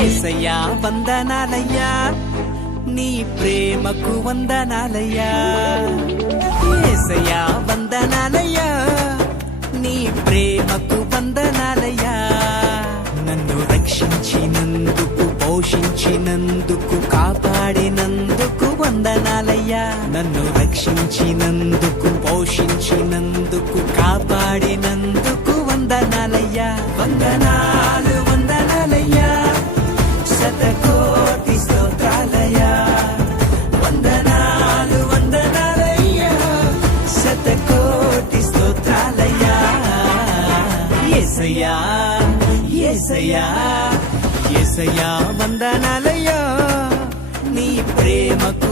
యేసయ్యా వందనాలయ్యా నీ ప్రేమకు వందనాలయ్యా యేసయ్యా వందనాలయ్యా నీ ప్రేమకు వందనాలయ్యా నన్ను రక్షించినందుకు పోషించినందుకు కాపాడినందుకు వందనాలయ్యా నన్ను రక్షించినందుకు పోషించినందుకు కాపాడినందుకు వందనాలయ్యా వందనాలు వందనాలయ్యా శతకోటి స్తోత్రాలయ్యా వందనాలు వందనాలయ్యా శతకోటి స్తోత్రాలయ్యా యేసయ్యా యేసయ్యా యేసయ్యా వందనాలయ్యా నీ ప్రేమకు